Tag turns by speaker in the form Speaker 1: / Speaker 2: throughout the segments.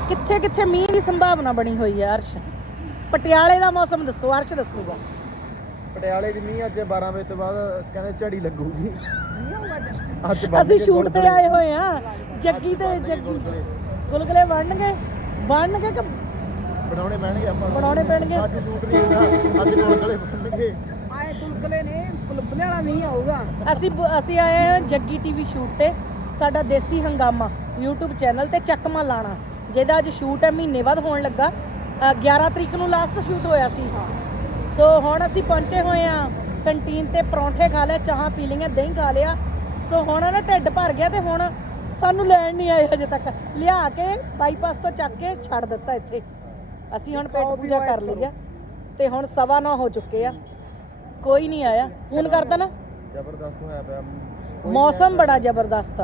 Speaker 1: ਕਿੱਥੇ ਕਿੱਥੇ ਮੀਂਹ ਦੀ ਸੰਭਾਵਨਾ ਬਣੀ ਹੋਈ ਹੈ ਅਰਸ਼? ਪਟਿਆਲੇ ਦਾ ਮੌਸਮ ਦੱਸੋ, ਅਰਸ਼ ਦੱਸੂਗਾ।
Speaker 2: ਪਟਿਆਲੇ 'ਚ ਮੀਂਹ ਅੱਜ 12 ਵਜੇ ਤੋਂ ਬਾਅਦ ਕਹਿੰਦੇ ਝੜੀ ਲੱਗੂਗੀ। ਅੱਜ
Speaker 1: ਅਸੀਂ ਸ਼ੂਟ ਤੇ ਆਏ ਹੋਏ ਆ, ਜੱਗੀ ਤੇ ਜੱਗੀ ਗੁਲਗੁਲੇ ਬਣਨਗੇ ਕਿ
Speaker 2: ਬਣਾਉਣੇ ਪੈਣਗੇ ਆਪਾਂ,
Speaker 1: ਬਣਾਉਣੇ ਪੈਣਗੇ।
Speaker 2: ਅੱਜ ਸ਼ੂਟ ਨਹੀਂ ਹੁੰਦਾ, ਅੱਜ ਗੁਲਗੁਲੇ ਬਣਨਗੇ।
Speaker 3: ਆਏ ਗੁਲਗੁਲੇ ਨੇ, ਗੁਲਗੁਲੇ ਵਾਲਾ ਮੀਂਹ ਆਊਗਾ।
Speaker 1: ਅਸੀਂ ਆਏ ਹਾਂ ਜੱਗੀ ਟੀਵੀ ਸ਼ੂਟ ਤੇ। ਸਾਡਾ ਦੇਸੀ ਹੰਗਾਮਾ YouTube ਚੈਨਲ ਤੇ ਚੱਕਮਾ ਲਾਣਾ, ਜਿਹਦਾ ਅੱਜ ਸ਼ੂਟ ਹੈ, ਮਹੀਨੇ ਬਾਅਦ ਹੋਣ ਲੱਗਾ। 11 ਤਰੀਕ ਨੂੰ ਲਾਸਟ ਸ਼ੂਟ ਹੋਇਆ ਸੀ। ਸੋ ਹੁਣ ਅਸੀਂ ਪਹੁੰਚੇ ਹੋਏ ਆ ਕੰਟੀਨ ਤੇ, ਪਰੌਂਠੇ ਖਾ ਲਏ, ਚਾਹਾਂ ਪੀ ਲਈਆਂ, ਦਹੀਂ ਖਾ ਲਿਆ। ਸੋ ਹੁਣ ਨਾ ਢਿੱਡ ਭਰ ਗਿਆ ਤੇ ਹੁਣ ਸਾਨੂੰ ਲੈਣ ਨਹੀਂ ਆਏ ਹਜੇ ਤੱਕ, ਲਿਆ ਕੇ ਬਾਈਪਾਸ ਤੋਂ ਚੱਕ ਕੇ ਛੱਡ ਦਿੱਤਾ ਇੱਥੇ। ਅਸੀਂ ਹੁਣ ਪੇਟ ਪੂਜਾ ਕਰ ਲਈ ਆ ਤੇ ਹੁਣ 9:15 ਹੋ ਚੁੱਕੇ ਆ, ਕੋਈ ਨਹੀਂ ਆਇਆ। ਫੋਨ ਕਰਦਾ ਨਾ,
Speaker 2: ਜ਼ਬਰਦਸਤ ਹੋਇਆ ਪਿਆ
Speaker 1: ਮੌਸਮ ਬੜਾ ਜ਼ਬਰਦਸਤ ਆ।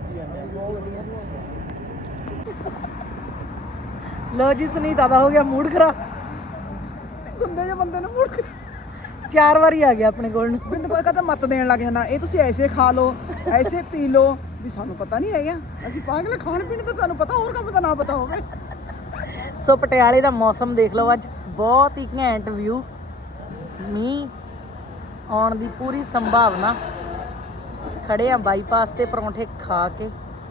Speaker 1: ਲੋ ਜੀ ਸੁਨੀਤਾ ਦਾ ਹੋ ਗਿਆ ਮੂਡ ਖਰਾਬ,
Speaker 3: ਗੰਦੇ ਜਿਹੇ ਬੰਦੇ ਨੂੰ ਮੁੜ ਕੇ
Speaker 1: 4 ਵਾਰੀ ਆ ਗਿਆ ਆਪਣੇ ਕੋਲ ਨੂੰ।
Speaker 3: ਬਿੰਦ ਕੋਈ ਕਹਿੰਦਾ ਮਤ ਦੇਣ ਲੱਗ ਜਾਂਦਾ, ਇਹ ਤੁਸੀਂ ਐਸੇ ਖਾ ਲਓ, ਐਸੇ ਪੀ ਲਓ, ਵੀ ਸਾਨੂੰ ਪਤਾ ਨਹੀਂ ਹੈਗਾ। ਅਸੀਂ ਪਾਗਲ ਖਾਣ ਪੀਣ ਤਾਂ ਸਾਨੂੰ ਪਤਾ, ਹੋਰ ਕੰਮ ਤਾਂ ਨਾ ਪਤਾ ਹੋਵੇ।
Speaker 1: ਸੋ ਪਟਿਆਲੇ ਦਾ ਮੌਸਮ ਦੇਖ ਲਓ ਅੱਜ, ਬਹੁਤ ਹੀ ਘੈਂਟ ਵਿਊ, ਮੀਂਹ ਆਉਣ ਦੀ ਪੂਰੀ ਸੰਭਾਵਨਾ। ਖੜੇ ਆ ਬਾਈਪਾਸ ਤੇ ਪਰੌਂਠੇ ਖਾ ਕੇ।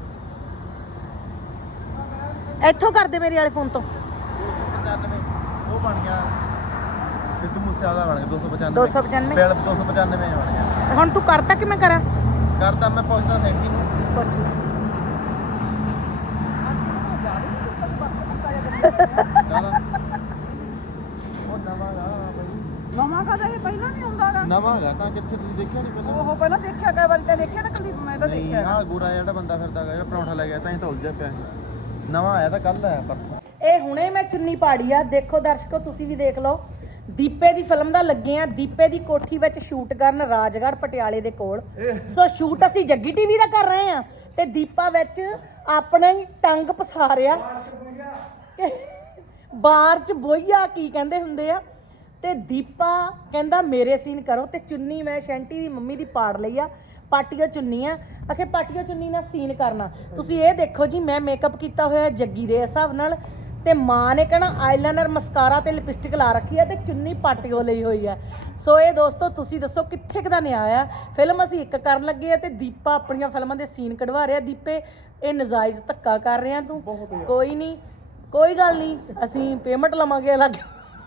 Speaker 1: ਇੱਥੋਂ ਕਰਦੇ ਮੇਰੇ ਵਾਲੇ ਫੋਨ ਤੋਂ
Speaker 2: 295 ਉਹ ਬਣ ਗਿਆ, ਸਿੱਧੂ ਮੂਸੇਵਾਲਾ ਬਣ ਗਿਆ। 295
Speaker 1: 295
Speaker 2: ਬਿਲ 295 ਬਣ ਗਿਆ।
Speaker 1: ਹੁਣ ਤੂੰ ਕਰਤਾ ਕਿ ਮੈਂ ਕਰਾਂ?
Speaker 2: ਕਰਤਾ, ਮੈਂ ਪੁੱਛਦਾ ਸੈਂਟੀ ਨੂੰ।
Speaker 1: ਪੁੱਛ
Speaker 2: ਚੱਲ ਉਹ ਨਵਾਂ ਗਾ ਬਈ,
Speaker 3: ਨਵਾਂ ਕਾਹਦਾ ਇਹ ਪਹਿਲਾਂ ਨਹੀਂ ਹੁੰਦਾਗਾ?
Speaker 2: ਨਵਾਂ ਗਾ ਤਾਂ ਕਿੱਥੇ ਤੁਸੀਂ ਦੇਖਿਆ ਨਹੀਂ ਪਹਿਲਾਂ?
Speaker 3: ਉਹ ਪਹਿਲਾਂ ਦੇਖਿਆ ਕਈ ਵਾਰੀ ਤਾਂ ਦੇਖਿਆ ਨਾ ਕਲੀਪ, ਮੈਂ ਤਾਂ
Speaker 2: ਨਹੀਂ,
Speaker 3: ਦੇਖਿਆ।
Speaker 2: ਆਹ ਗੋਰਾ ਜਿਹੜਾ ਬੰਦਾ ਫਿਰਦਾ ਗਾ, ਜਿਹੜਾ ਪਰੌਂਠਾ ਲੈ ਗਿਆ ਤਾਂ ਹੀ ਤਾਂ ਉਲਝਿਆ ਪਿਆ ਸੀ। ਨਵਾਂ ਆਇਆ ਤਾਂ ਕੱਲ ਆਇਆ ਪਰਸੋਂ।
Speaker 1: ਇਹ ਹੁਣੇ ਮੈਂ ਚੁੰਨੀ ਪਾੜੀ ਆ, ਦੇਖੋ ਦਰਸ਼ਕੋ, ਤੁਸੀਂ ਵੀ ਦੇਖ ਲਓ। ਦੀਪੇ ਦੀ ਫਿਲਮ ਦਾ ਲੱਗੇ ਆ, ਦੀਪੇ ਦੀ ਕੋਠੀ ਵਿੱਚ ਸ਼ੂਟ ਕਰਨ, ਰਾਜਗੜ੍ਹ ਪਟਿਆਲੇ ਦੇ ਕੋਲ। ਸੋ ਸ਼ੂਟ ਅਸੀਂ ਜੱਗੀ ਟੀਵੀ ਦਾ ਕਰ ਰਹੇ ਆ ਤੇ ਦੀਪਾ ਵਿੱਚ ਆਪਣਾ ਹੀ ਟੰਗ ਪਸਾਰਿਆ, ਬਾਰ ਚ ਬੋਈਆ ਕੀ ਕਹਿੰਦੇ ਹੁੰਦੇ ਆ। ਤੇ ਦੀਪਾ ਕਹਿੰਦਾ ਮੇਰੇ ਸੀਨ ਕਰੋ, ਤੇ ਚੁੰਨੀ ਮੈਂ ਸ਼ੈਂਟੀ ਦੀ ਮੰਮੀ ਦੀ ਪਾੜ ਲਈ ਆ, ਪਾਟੀਓ ਚੁੰਨੀ ਆ, ਆਖੇ ਪਾਟੀਓ ਚੁੰਨੀ ਨਾਲ ਸੀਨ ਕਰਨਾ। ਤੁਸੀਂ ਇਹ ਦੇਖੋ ਜੀ, ਮੈਂ ਮੇਕਅਪ ਕੀਤਾ ਹੋਇਆ ਜੱਗੀ ਦੇ ਹਿਸਾਬ ਨਾਲ, ਤੇ ਮਾਂ ਨੇ ਕਹਿਣਾ ਆਈਲਾਈਨਰ, ਮਸਕਾਰਾ ਤੇ ਲਿਪਸਟਿਕ ਲਾ ਰੱਖੀ ਆ, ਤੇ ਚੁੰਨੀ ਪਾਟੀਓ ਲਈ ਹੋਈ ਆ। ਸੋ ਇਹ ਦੋਸਤੋ ਤੁਸੀਂ ਦੱਸੋ ਕਿੱਥੇ ਕੁ ਦਾ ਨਿਆਂ ਆ? ਫਿਲਮ ਅਸੀਂ ਇੱਕ ਕਰਨ ਲੱਗੇ ਆ ਤੇ ਦੀਪਾ ਆਪਣੀਆਂ ਫਿਲਮਾਂ ਦੇ ਸੀਨ ਕਢਵਾ ਰਿਹਾ। ਦੀਪੇ ਇਹ ਨਜਾਇਜ਼ ਧੱਕਾ ਕਰ ਰਿਹਾ ਤੂੰ। ਕੋਈ ਨਹੀਂ, ਕੋਈ ਗੱਲ ਨਹੀਂ, ਅਸੀਂ ਪੇਮੈਂਟ ਲਵਾਂਗੇ ਅਲੱਗ।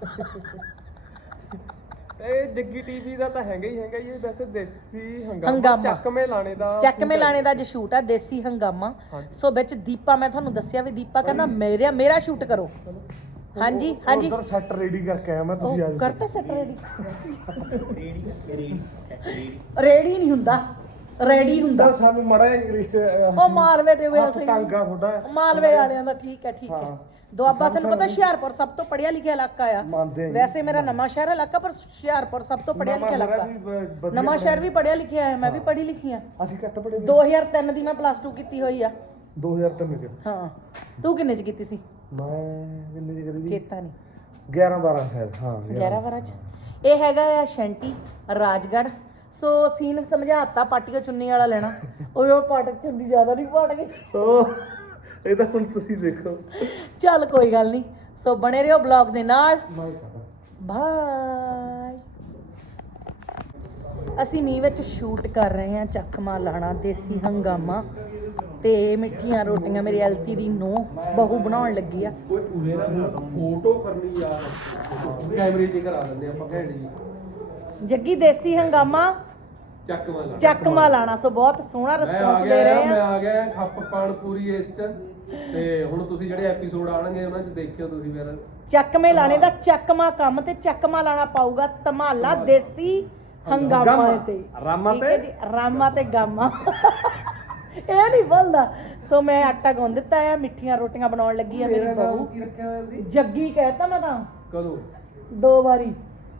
Speaker 4: ਇਹ ਜੱਗੀ ਟੀਵੀ ਦਾ ਤਾਂ ਹੈਗਾ ਹੀ ਹੈਗਾ। ਇਹ ਵੈਸੇ ਦੇਸੀ
Speaker 1: ਹੰਗਾਮਾ।
Speaker 4: ਹੰਗਾਮਾ ਚੱਕਵੇਂ ਲਾਣੇ ਦਾ
Speaker 1: ਅੱਜ ਸ਼ੂਟ ਆ, ਦੇਸੀ ਹੰਗਾਮਾ। ਸੋ ਵਿੱਚ ਦੀਪਾ, ਮੈਂ ਤੁਹਾਨੂੰ ਦੱਸਿਆ ਵੀ ਦੀਪਾ ਕਹਿੰਦਾ ਮੇਰਾ ਸ਼ੂਟ ਕਰੋ। ਹਾਂਜੀ ਹਾਂਜੀ,
Speaker 2: ਉਧਰ ਸੈੱਟ ਰੈਡੀ ਕਰਕੇ ਆਇਆ ਮੈਂ, ਤੁਸੀਂ ਆ ਜਾਓ।
Speaker 1: ਕਰਤਾ ਸੈਟ ਰੈਡੀ? ਰੈਡੀ ਨਹੀਂ ਹੁੰਦਾ, ਰੈਡੀ ਹੁੰਦਾ।
Speaker 2: ਸਾਨੂੰ ਮੜਾ ਇੰਗਲਿਸ਼
Speaker 1: ਉਹ ਮਾਲਵੇ ਦੇ ਵੇ ਅਸੀਂ
Speaker 2: ਟਾਂਗਾ ਤੁਹਾਡਾ
Speaker 1: ਮਾਲਵੇ ਵਾਲਿਆਂ ਦਾ। ਠੀਕ ਹੈ ਠੀਕ ਹੈ। ਦੁਆਬਾ ਤੁਹਾਨੂੰ ਪਤਾ ਹੁਸ਼ਿਆਰਪੁਰ ਸਭ ਤੋਂ ਪੜ੍ਹਿਆ ਲਿਖਿਆ ਇਲਾਕਾ ਆ। ਵੈਸੇ ਮੇਰਾ ਨਵਾਂ ਸ਼ਹਿਰ ਇਲਾਕਾ, ਪਰ ਹੁਸ਼ਿਆਰਪੁਰ ਸਭ ਤੋਂ ਪੜ੍ਹਿਆ ਲਿਖਿਆ ਇਲਾਕਾ। ਨਵਾਂ ਸ਼ਹਿਰ ਵੀ ਪੜ੍ਹਿਆ ਲਿਖਿਆ ਹੈ, ਮੈਂ ਵੀ ਪੜ੍ਹੀ ਲਿਖੀ ਆ।
Speaker 2: ਅਸੀਂ ਕੱਟ ਪੜੇ
Speaker 1: 2003 ਦੀ ਮੈਂ +2 ਕੀਤੀ ਹੋਈ ਆ।
Speaker 2: 2003 ਚ।
Speaker 1: ਹਾਂ, ਤੂੰ ਕਿੰਨੇ ਚ ਕੀਤੀ ਸੀ?
Speaker 2: ਮੈਂ ਕਿੰਨੇ ਚ ਕਰੀ ਜੀ?
Speaker 1: ਚੇਤਾ ਨਹੀਂ।
Speaker 2: 11 12 ਸ਼ਾਇਦ। ਹਾਂ
Speaker 1: 11 12 ਚ। ਇਹ ਹੈਗਾ ਆ ਸ਼ੈਂਟੀ, ਰਾਜਗੜ੍ਹ। ਸੋ ਸੀਨ ਸਮਝਾਤਾ, ਪਾਟੀਓ ਚੁੰਨੀ ਵਾਲਾ ਲੈਣਾ। ਉਹ ਪਾਟ ਚੁੰਨੀ ਜ਼ਿਆਦਾ ਨਹੀਂ ਪਾੜ ਗਈ।
Speaker 2: ਉਹ ਇਹ ਤਾਂ ਹੁਣ ਤੁਸੀਂ ਦੇਖੋ।
Speaker 1: ਚੱਲ ਕੋਈ ਗੱਲ ਨਹੀਂ। ਸੋ ਬਣੇ ਰਹੋ ਬਲੌਗ ਦੇ ਨਾਲ। ਬਾਏ। ਅਸੀਂ ਮੀਂਹ ਵਿੱਚ ਸ਼ੂਟ ਕਰ ਰਹੇ ਹਾਂ ਚੱਕਮਾ ਲਾਣਾ, ਦੇਸੀ ਹੰਗਾਮਾ, ਤੇ ਮਿੱਠੀਆਂ ਰੋਟੀਆਂ ਮੇਰੀ ਐਲਤੀ ਦੀ ਨੂੰਹ ਬਹੂ ਬਣਾਉਣ ਲੱਗੀ ਆ।
Speaker 4: ਕੋਈ ਪੂਰੇ ਨਾ ਫੋਟੋ ਕਰਨੀ ਯਾਰ, ਕੈਮਰੇ 'ਚ ਕਰਾ ਦਿੰਦੇ ਆਪਾਂ ਘੈਂਟ ਜੀ।
Speaker 1: ਜੱਗੀ ਦੇਸੀ ਹੰਗਾਮਾ ਚੱਕਮਾ ਲਾਣਾ। ਸੋ ਬਹੁਤ ਸੋਹਣਾ ਰਿਸਪੌਂਸ ਦੇ ਰਹੇ
Speaker 4: ਮੈਂ
Speaker 1: ਆ।
Speaker 4: ਆ ਗਿਆ ਖੱਪ ਪਾਣ ਪੂਰੀ ਇਸ 'ਚ, ਤੇ ਹੁਣ ਤੁਸੀਂ ਜਿਹੜੇ ਐਪੀਸੋਡ ਆਣਗੇ ਉਹਨਾਂ 'ਚ ਦੇਖਿਓ ਤੁਸੀਂ ਫਿਰ।
Speaker 1: ਚੱਕਮੇ ਲਾਣੇ ਦਾ ਚੱਕਮਾ ਕੰਮ, ਤੇ ਚੱਕਮਾ ਲਾਣਾ ਪਾਊਗਾ ਧਮਾਲਾ ਦੇਸੀ ਹੰਗਾਮਾ ਤੇ।
Speaker 2: ਰਾਮਾ
Speaker 1: ਠੀਕ ਹੈ ਜੀ, ਰਾਮਾ ਤੇ ਗਾਮਾ। ਇਹ ਨਹੀਂ ਬੋਲਦਾ। ਸੋ ਮੈਂ ਆਟਾ ਗੁੰਨ ਦਿੱਤਾ ਆ, ਮਿੱਠੀਆਂ ਰੋਟੀਆਂ ਬਣਾਉਣ ਲੱਗੀ ਆ ਮੇਰੀ ਬਹੂ।
Speaker 4: ਕੀ ਰੱਖਿਆ ਹੋਇਆ ਸੀ?
Speaker 1: ਜੱਗੀ ਕਹਿਤਾ ਮੈਂ ਤਾਂ
Speaker 4: ਕਦੋਂ?
Speaker 1: 2 ਵਾਰੀ।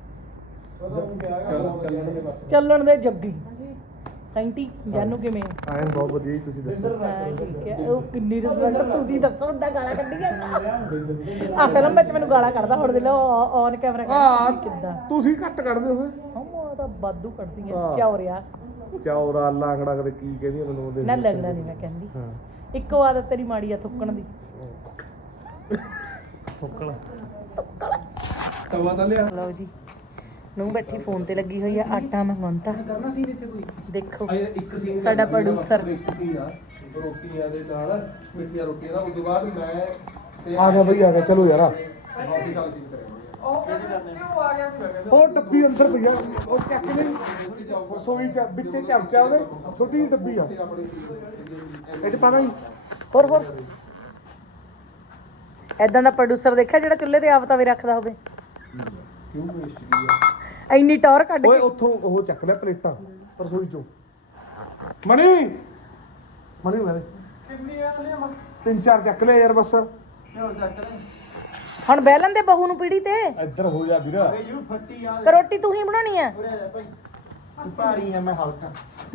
Speaker 4: ਚੱਲਣ
Speaker 1: ਦੇ ਜੱਗੀ। ਸੈਂਟੀ ਜਾਨੂ ਕਿਵੇਂ ਆ?
Speaker 2: ਆਇਨ ਬਹੁਤ ਵਧੀਆ ਜੀ, ਤੁਸੀਂ ਦੱਸੋ।
Speaker 1: ਹਾਂ ਠੀਕ ਹੈ। ਉਹ ਕਿੰਨੀ ਰਿਸਪੈਕਟ, ਤੁਸੀਂ ਦੱਸੋ। ਹੁੰਦਾ ਗਾਲਾਂ ਕੱਢੀਆਂ ਆ ਫਿਲਮ ਵਿੱਚ, ਮੈਨੂੰ ਗਾਲਾਂ ਕੱਢਦਾ। ਹੁਣ ਦੇ ਲੋ ਔਨ ਕੈਮਰਾ ਕਿੱਦਾਂ
Speaker 2: ਤੁਸੀਂ ਘੱਟ ਕੱਢਦੇ ਹੋ।
Speaker 1: ਹਮ ਤਾਂ ਬਾਦੂ ਕੱਢਦੀਆਂ ਚੌਰਿਆ।
Speaker 2: ਚੌਰਾ ਲਾਂਗੜਾ ਕਦੇ ਕੀ ਕਹਿੰਦੀ ਮੈਨੂੰ ਉਹਦੇ
Speaker 1: ਨਾ ਲੱਗਣਾ ਨਹੀਂ ਮੈਂ ਕਹਿੰਦੀ।
Speaker 2: ਹਾਂ,
Speaker 1: ਇੱਕੋ ਆਦਤ ਤੇਰੀ ਮਾੜੀ ਆ ਥੁੱਕਣ ਦੀ।
Speaker 2: ਠੋਕਲ
Speaker 4: ਤਵਾ ਤਾਂ ਲਿਆ
Speaker 1: ਲਓ ਜੀ ਨੂੰ ਬੈਠੀ ਫੋਨ ਤੇ ਲੱਗੀ ਹੋਈ ਆ ਆਟਾ ਮੰਗਵਾਉਂਦਾ
Speaker 4: ਕਰਨਾ ਸੀ ਇੱਥੇ ਕੋਈ
Speaker 1: ਦੇਖੋ
Speaker 4: ਇੱਕ ਸੀਨ
Speaker 1: ਸਾਡਾ producer।
Speaker 4: ਇੱਕ ਸੀਨ ਆ ਰੋਟੀਆਂ ਦੇ ਨਾਲ ਮਿੱਠੀਆਂ ਰੋਟੀਆਂ ਦਾ ਉਸ ਤੋਂ ਬਾਅਦ ਮੈਂ ਤੇ
Speaker 2: ਆ ਗਿਆ ਬਈ ਆ ਗਿਆ ਚਲੋ ਯਾਰ
Speaker 4: ਬਾਕੀ ਸਾਲ ਸੀਨ ਕਰਾਂਗੇ
Speaker 2: ਉਹ ਡੱਬੀ ਅੰਦਰ ਪਈ ਆ ਉਹ ਚੱਕ ਲਈ ਰਸੋਈ ਚ ਵਿੱਚ ਚਮਚਾ ਉਹਦੇ ਛੋਟੀ ਜਿਹੀ ਡੱਬੀ ਆ ਇਹ ਚ ਪਾ ਦਾਂ
Speaker 1: ਹੋਰ ਐਦਾਂ ਦਾ ਪ੍ਰੋਡਿਊਸਰ ਦੇਖਿਆ ਜਿਹੜਾ ਚੁੱਲ੍ਹੇ ਤੇ ਆਪ ਤਵੇ ਰੱਖਦਾ ਹੋਵੇ
Speaker 4: ਕਿਉਂ ਵੇਸਟ ਕੀ
Speaker 1: ਇੰਨੀ ਟੌਰ ਕੱਢ
Speaker 2: ਓਏ
Speaker 1: ਕੇ
Speaker 2: ਉੱਥੋਂ ਉਹ ਚੱਕ ਲਿਆ ਪਲੇਟਾਂ ਰਸੋਈ ਚੋਂ ਮਣੀ ਲੈ ਤਿੰਨ ਚਾਰ ਚੱਕ ਲਿਆ ਯਾਰ ਬਸ
Speaker 1: ਹੁਣ ਬਹਿ ਲੈਂਦੇ ਬਹੂ ਨੂੰ ਪੀੜੀ ਤੇ
Speaker 2: ਇੱਧਰ ਹੋ ਜਾ ਵੀਰ
Speaker 1: ਕਿ ਰੋਟੀ ਤੂੰ ਹੀ ਬਣਾਉਣੀ ਆ
Speaker 2: ਭਾਰੀ ਆ ਮੈਂ ਹਲਕਾ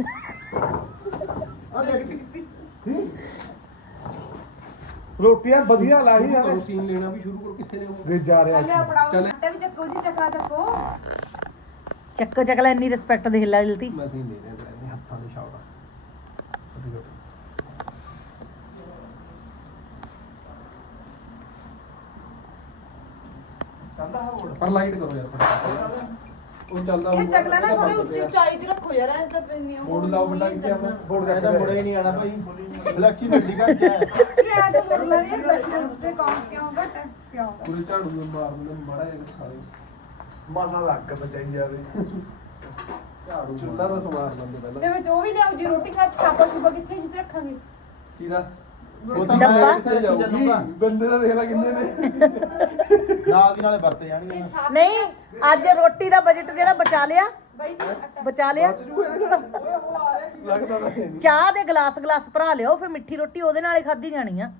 Speaker 2: ਰੋਟੀਆਂ ਵਧੀਆ ਲਾਹੀ ਯਾਰ
Speaker 4: ਸੀਨ ਲੈਣਾ ਵੀ ਸ਼ੁਰੂ ਕਰੋ ਕਿੱਥੇ ਨੇ
Speaker 2: ਵੇ ਜਾ ਰਿਹਾ
Speaker 4: ਚੱਲ
Speaker 3: ਆਟਾ ਵੀ ਚੱਕੋ ਜੀ ਚੱਕਾ ਚੱਕੋ
Speaker 1: ਚੱਕ ਲੈ ਇੰਨੀ ਰਿਸਪੈਕਟ ਦੇਖ ਲੈ ਜਲਦੀ
Speaker 4: ਮੈਂ ਸੀਨ ਲੈ ਰਿਹਾ ਇਹਦੇ ਹੱਥਾਂ ਦੇ ਸ਼ਾਟ ਪਰ ਲਾਈਟ ਕਰੋ ਯਾਰ ਉਹ ਚੱਲਦਾ
Speaker 3: ਇਹ ਚੱਕਲਾ ਨਾ ਥੋੜੀ ਉੱਚੀ
Speaker 4: ਉੱਚੀ
Speaker 3: ਉਚਾਈ 'ਚ ਰੱਖੋ ਯਾਰ ਐ ਤਾਂ ਪੈਣੀ
Speaker 4: ਬੋਰਡ ਲਾਓ ਵੱਡਾ ਕਿੱਥੇ ਆ
Speaker 2: ਬੋਰਡ ਦਾ ਮੁੜੇ ਨਹੀਂ ਆਣਾ ਭਾਈ ਇਲੈਕਟ੍ਰੀ ਗੱਡੀ ਘੱਟ ਗਿਆ
Speaker 3: ਇਹ ਆ ਤੇ ਮੁਰਲਾ ਵੀ ਬੈਠੇ ਉੱਤੇ ਕੌਣ ਕਿਉਂ ਘਟ ਕਿਉਂ
Speaker 4: ਪੂਰੇ ਝਾੜੂ ਨਾਲ ਮਾਰ ਦਿੰਦੇ ਮਾੜਾ ਜਿਹਾ ਸਾਰੇ
Speaker 2: ਮਾਸਾ ਲੱਗ ਬਚਾਈ ਜਾਵੇ
Speaker 4: ਝਾੜੂ ਚੁੱਲ੍ਹਾ ਦਾ ਸਮਾਰ ਲੈਂਦੇ
Speaker 3: ਤੇ
Speaker 4: ਪਹਿਲਾਂ
Speaker 3: ਵਿੱਚ ਉਹ ਵੀ ਲਿਆਓ ਜੀ ਰੋਟੀ ਖਾ ਛਾਪਾ ਛੁਪਾ ਕਿੱਥੇ ਜਿੱਥੇ ਰੱਖਾਂਗੇ
Speaker 4: ਕਿਹਦਾ
Speaker 2: ਉਹ ਤਾਂ
Speaker 1: ਡੱਬਾ?
Speaker 2: ਮੈਂ ਕਿੱਥੇ ਰੱਖੀ ਚੱਲੂਗਾ
Speaker 4: ਬੰਦੇ ਦਾ ਦੇਖ ਲੈ ਕਿੰਨੇ ਨੇ
Speaker 2: ਨਾਲ ਦੀ ਨਾਲੇ ਵਰਤੇ ਜਾਣਗੇ
Speaker 1: ਨਹੀਂ ਅੱਜ ਰੋਟੀ ਦਾ ਬਜਟ ਜਿਹੜਾ ਬਚਾ ਲਿਆ
Speaker 3: ਬਾਈ ਜੀ ਆਟਾ
Speaker 1: ਬਚਾ ਲਿਆ
Speaker 4: ਲੱਗਦਾ ਤਾਂ ਹੈ ਨਹੀਂ
Speaker 1: ਚਾਹ ਦੇ ਗਲਾਸ ਭਰਾ ਲਿਓ ਫਿਰ ਮਿੱਠੀ ਰੋਟੀ ਉਹਦੇ ਨਾਲ ਹੀ ਖਾਧੀ ਜਾਣੀ ਆ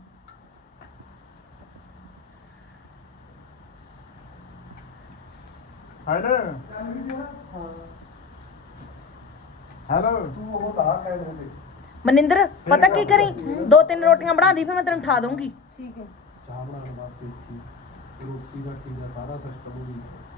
Speaker 2: ਹੈਲੋ ਤੂੰ ਉਹ ਲਾ ਕਹਿ ਦੇ
Speaker 1: ਮਨਿੰਦਰ ਪਤਾ ਕੀ ਕਰੀ 2-3 ਰੋਟੀਆਂ ਬਣਾ ਦੀ ਫਿਰ ਮੈਂ ਤੈਨੂੰ ਠਾ ਦੂੰਗੀ
Speaker 3: ਠੀਕ ਹੈ
Speaker 4: ਚਾਹ ਬਣਾਉਣ ਵਾਸਤੇ ਰੋਟੀ ਦਾ ਸਾਰਾ ਸਿਸਟਮ